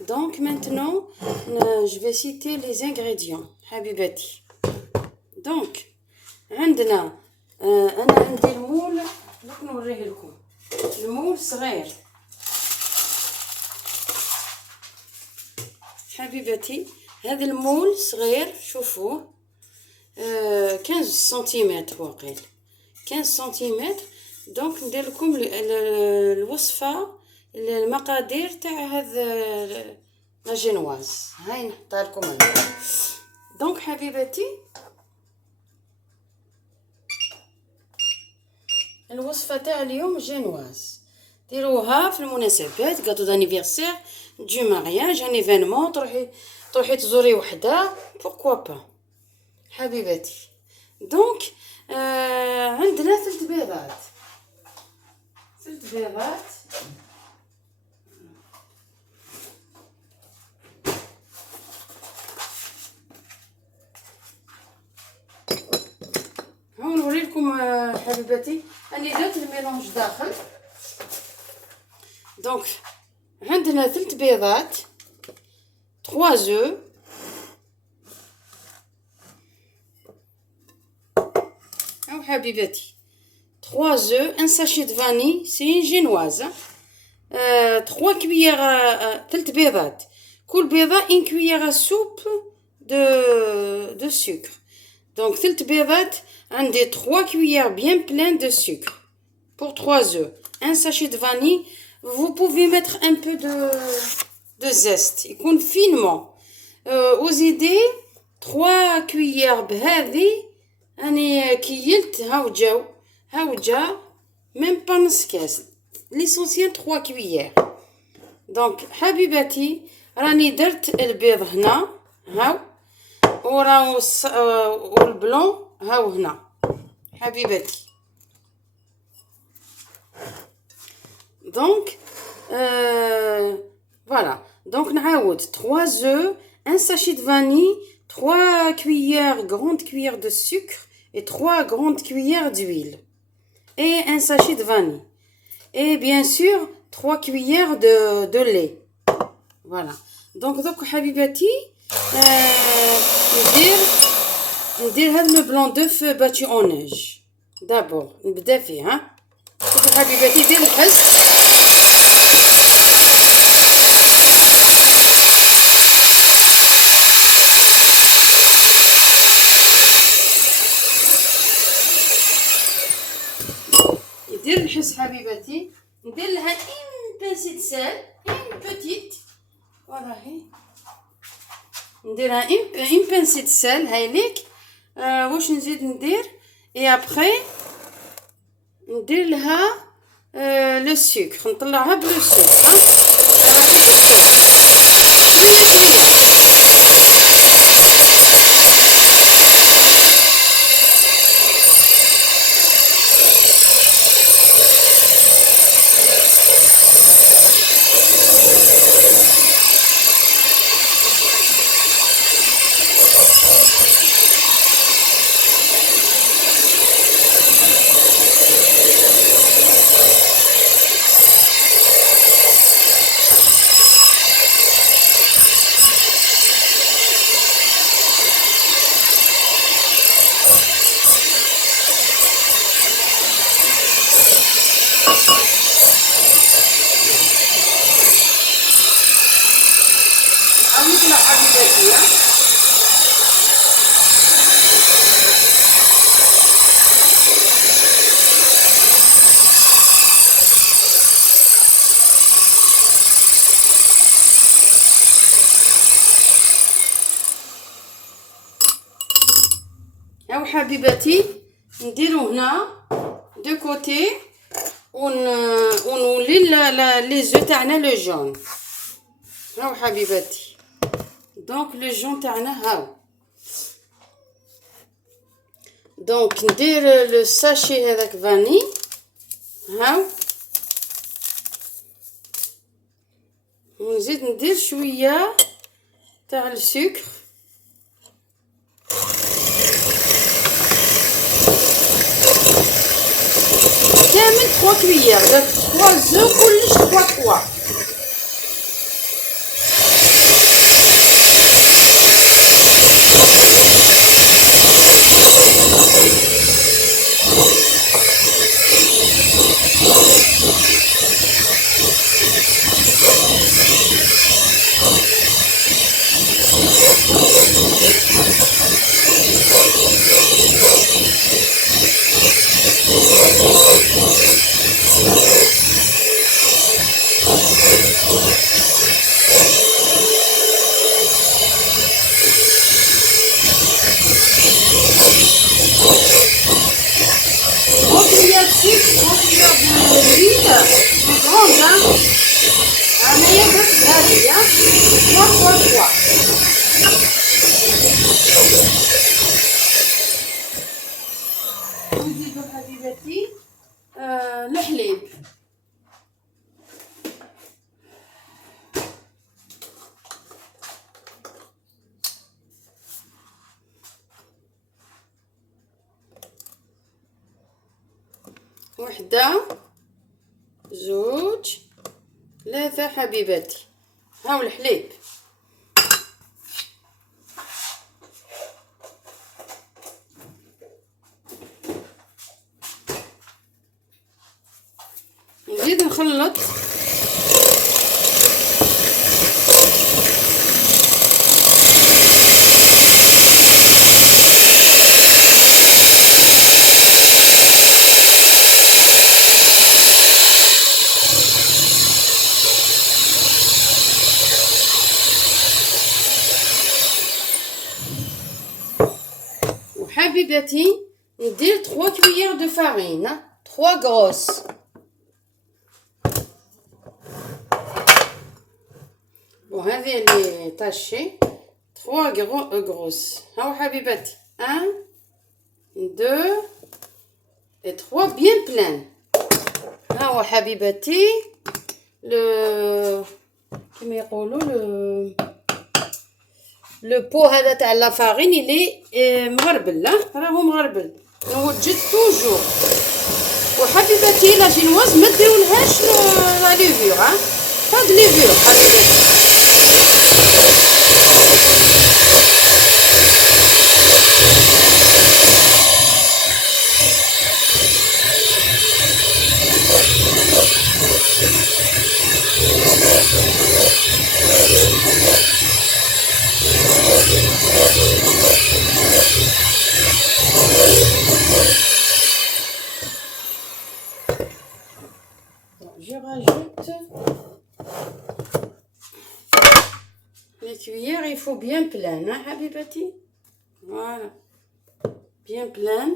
Donc maintenant, je vais citer les ingrédients. حبيباتي. Donc, عندنا أنا عندي المول دوك نوريه لكم. المول صغير. حبيباتي هذا المول صغير شوفوه 15 سنتيمتر واقيل 15 سنتيمتر. دونك ندير لكم الوصفه المقادير تاع هذا لا جينواز. هاي نحطها لكم هنا. دونك حبيباتي الوصفه تاع اليوم جينواز ديروها في المناسبات كادو دانيفرسير دو مارياج ان ايفينمون تروحي تزوري وحده بوركوا با حبيباتي. دونك عندنا 3 بيضات هاو نوريلكم حبيباتي اني درت الميلونج داخل. دونك عندنا 3 بيضات 3 œufs أو حبيباتي 3 œufs un sachet de vanille c'est une génoise 3 cuillères 3 بيضات كل بيضة une cuillère à soupe de sucre. Donc 3 بيضات عندي 3 cuillères bien pleines de sucre pour 3 œufs un sachet de vanille. Vous pouvez mettre un peu de zeste يكون finement وزيدي 3 cuillères بهذه أنا كيلت هاو جا même pas نص كاس l'essentiel 3 cuillères. دونك حبيباتي راني درت البيض هنا هاو وراو والبلون هاو هنا حبيباتي. Donc voilà. Donc نعاود 3 œufs, un sachet de vanille, 3 cuillères, grandes cuillères de sucre et 3 grandes cuillères d'huile et un sachet de vanille et bien sûr 3 cuillères de lait. Voilà. Donc حبيباتي ندير هذا le blanc d'œuf battu en neige. D'abord نبدا فيه ها. شوفوا حبيباتي دير الحس ندير الحس حبيباتي ندير لها une pincée de sel une petite voilà هي نديرها une pincée de sel هاي ليك واش نزيد ندير et après ندير لها لو سكر نطلعها بلو سكر هاو حبيباتي نديرو هنا دو كوتي ونولي لي زو تاعنا لو جون هاو حبيباتي. دونك لو جون تاعنا هاو. دونك ندير لو ساشي هذاك فاني هاو ونزيد ندير شويه تاع السكر كامل 3 كويير 3 œufs كلش 3 أنايا درت هادية 3 ونزيدو حبيباتي الحليب. وحدة، زوج، 3 حبيباتي. هاو الحليب. نزيد نخلط. وحبيباتي ندير 3 كويير دو فارين، 3 غروس. وهذه اللي طاشي 3 غروس. هاو حبيباتي 1 2 et 3 bien plein. هاو حبيباتي كما يقولوا لو بو هذا تاع لا فارين اللي مغربل. راهو مغربل، نوجد توجور. وحبيباتي لا جينواز ما ديرولهاش لا ليفور، هاد ليفور حبيباتي. Je rajoute les cuillères, il faut bien plein, hein, habibati. Voilà, bien plein.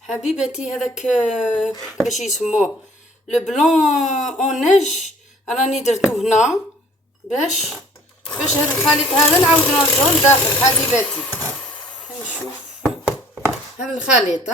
حبيبتي هذاك باش يسموه لو بلون اون نيج راني درتو هنا باش هذا الخليط هذا نعاود نرجعو لداخل. حبيباتي كنشوف هذا الخليط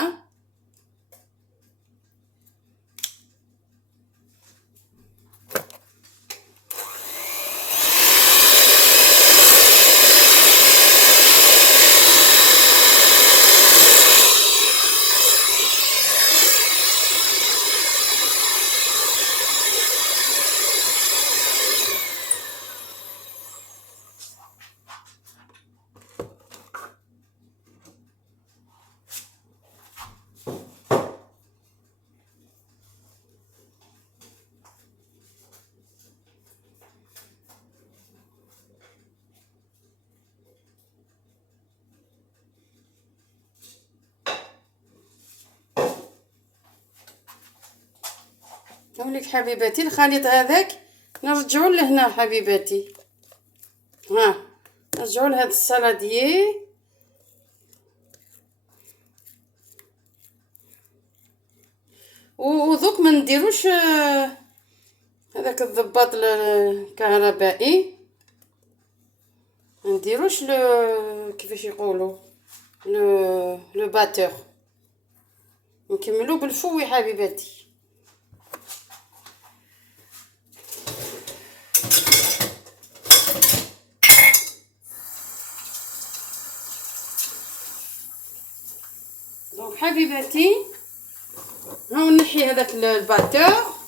نقولك حبيباتي الخليط هذاك نرجعو لهنا حبيباتي. ها نرجعو لهاد السالاديي. ودوك ما نديروش هذاك الضباط الكهربائي، ما نديروش كيفاش يقولوا لو باتور، نكملو بالفوي حبيباتي. دونك حبيباتي هاو نحي هذاك الباتور.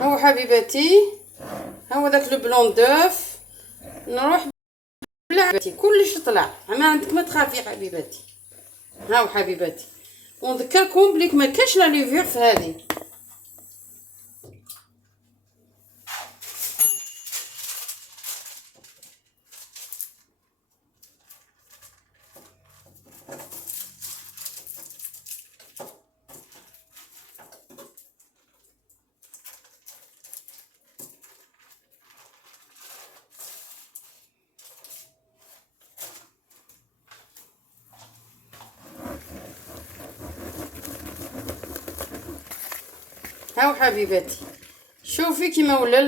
هاو حبيباتي هاو داك البلون دوف، نروح حبيباتي كلش طلع، ما عندك ما تخافي حبيباتي. هاو حبيباتي ونذكركم بليك ما كاش لا ليفور في هذه. هاو حبيباتي شوفي كيما ولا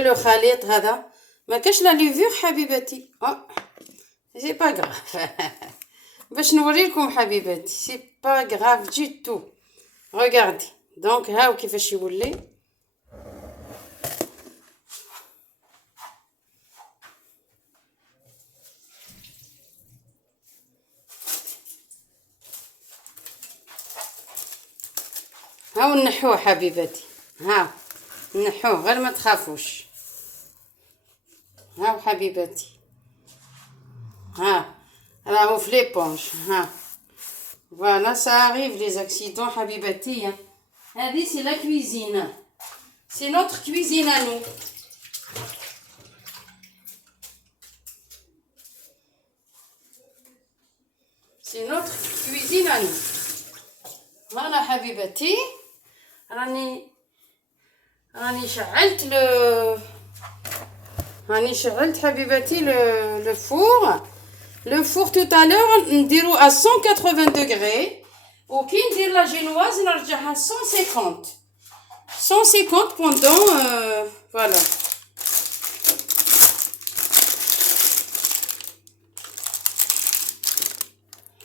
لو خليط هذا، ما كاش لا ليفور حبيباتي. سي با غراف باش نوريلكم حبيباتي، سي با غراف جي تو. ريغاردي دونك هاو كيفاش يولي. هاو نحوه حبيباتي، هاو نحوه غير ما تخافوش. هاو حبيباتي ها راهو في ليبونج. ها فوالا سا اريف لي زاكسيدون حبيباتي. هذه سي لا كويزين، سي نوتر كويزين انو. سي نوتر كويزين انو. فوالا حبيباتي راني شعلت حبيباتي لو فور. لو فور تو تالور نديرو ا 180 دوغري، وكي ندير لا جينواز نرجعها 150 بوندون فوالا.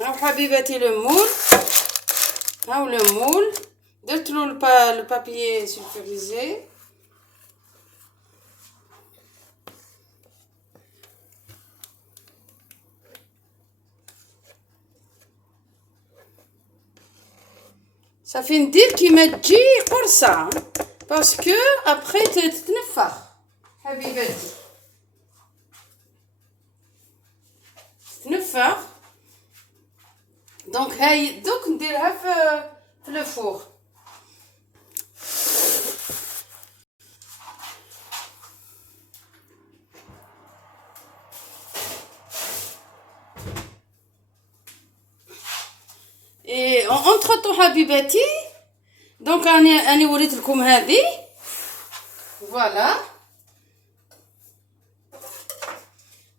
هاو حبيباتي لو مول، هاو لو مول درتلو البابيي سولفوريزي. صافي ندير كيما تجي قرصه باسكو ابري تتنفخ حبيباتي، تتنفخ. دونك هاي دوك نديرها في لو فور. اي اونتر طون حبيباتي دونك راني وريت لكم هذه فوالا.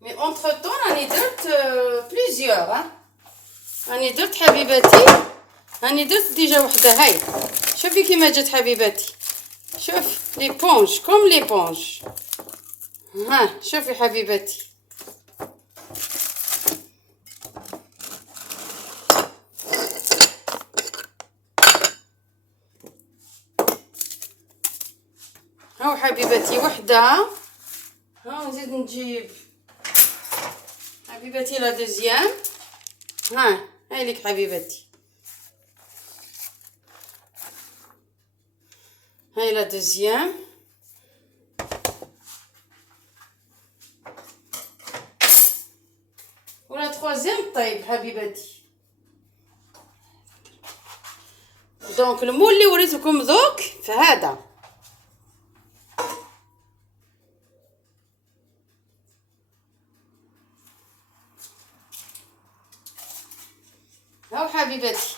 مي اونتر طون راني درت بليزيور. راني درت حبيباتي، راني درت ديجا وحده. هاي شوفي كيما جات حبيباتي، شوف ليبونج كوم ليبونج. ها شوفي حبيباتي هاو حبيباتي وحده. ها نزيد نجيب حبيباتي لا دوزيام. هاي ليك حبيباتي. هاي لا دوزيام. ولا تخوازيام طيب حبيباتي. دونك المول اللي وريتكم دوك فهذا. هاو حبيباتي،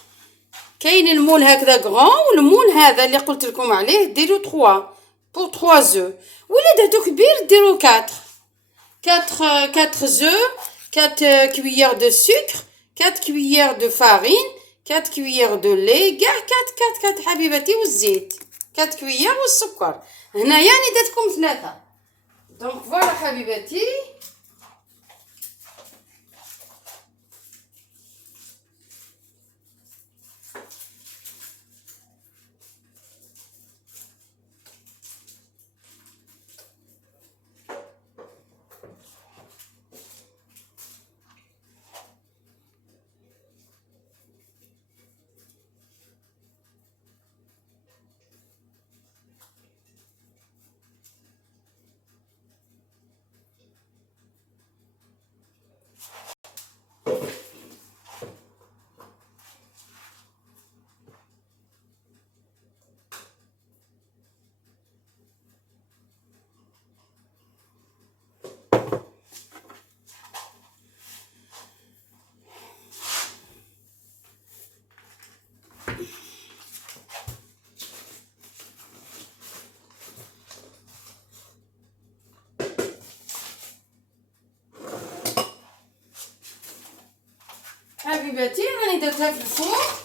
كاين المول هكذا غران، والمول هذا اللي قلت لكم عليه ديروا 3 بور 3 زو، ولا هادو كبير ديروا 4 4 زو، 4 cuillères de sucre، 4 cuillères de farine، 4 cuillères de lait، كاع 4 حبيباتي، والزيت 4 cuillères والسكر. هنايا راني درتكم 3. دونك فوالا حبيباتي. حبيباتي راني درتها في الفور.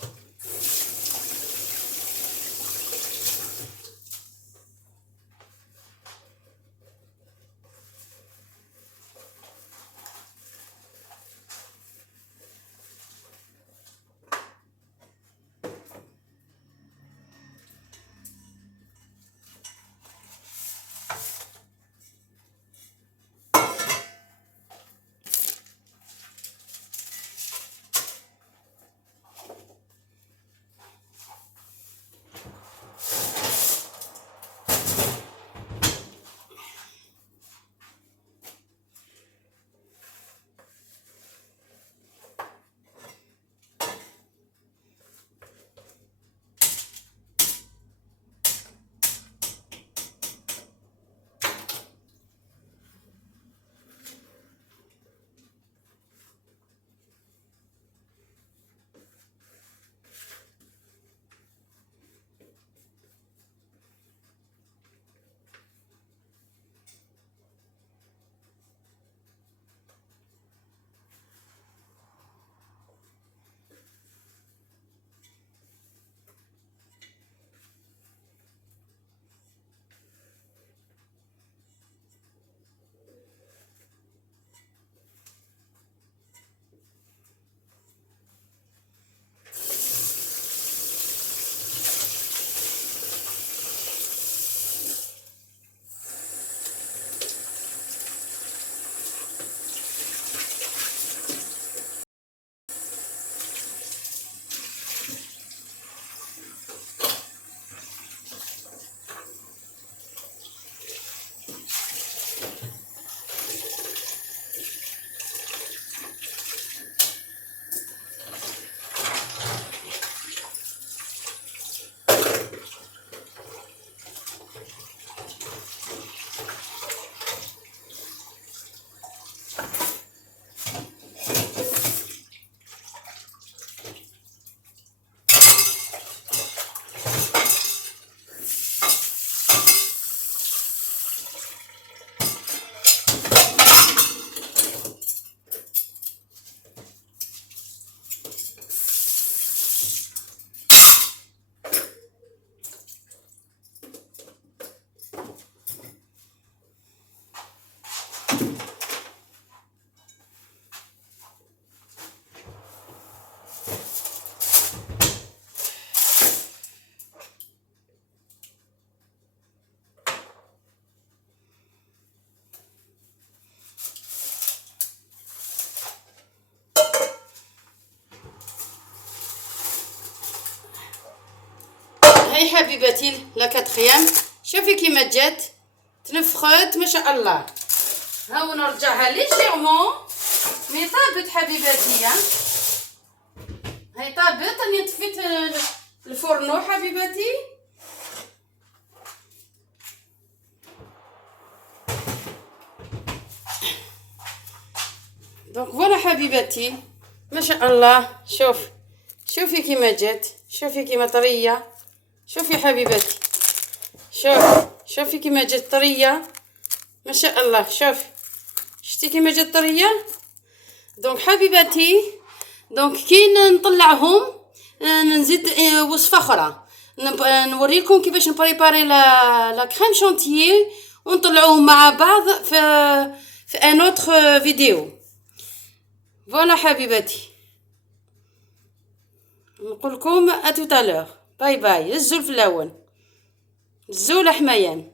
حبيبتي لا كاتريام، شوفي كيما جات تنفخت ما شاء الله. هاو نرجعها ليجيرمون مي طابت حبيبتي، هاي طابت. راني طفيت الفرنو حبيبتي. دونك فوالا حبيبتي ما شاء الله. شوفي كيما جات، شوفي كيما طريه، شوفي حبيبتي، شوفي كيما جات طريه ما شاء الله. شتي كيما جات طريه. دونك حبيباتي، دونك كي نطلعهم نزيد وصفه اخرى، نوريكم كيفاش نبريباري لا كريم شانتيي ونطلعوهم مع بعض في ان اوتر فيديو. فوالا حبيباتي، نقول لكم ا توتالور. باي باي. الزول في الاول، الزول حميان.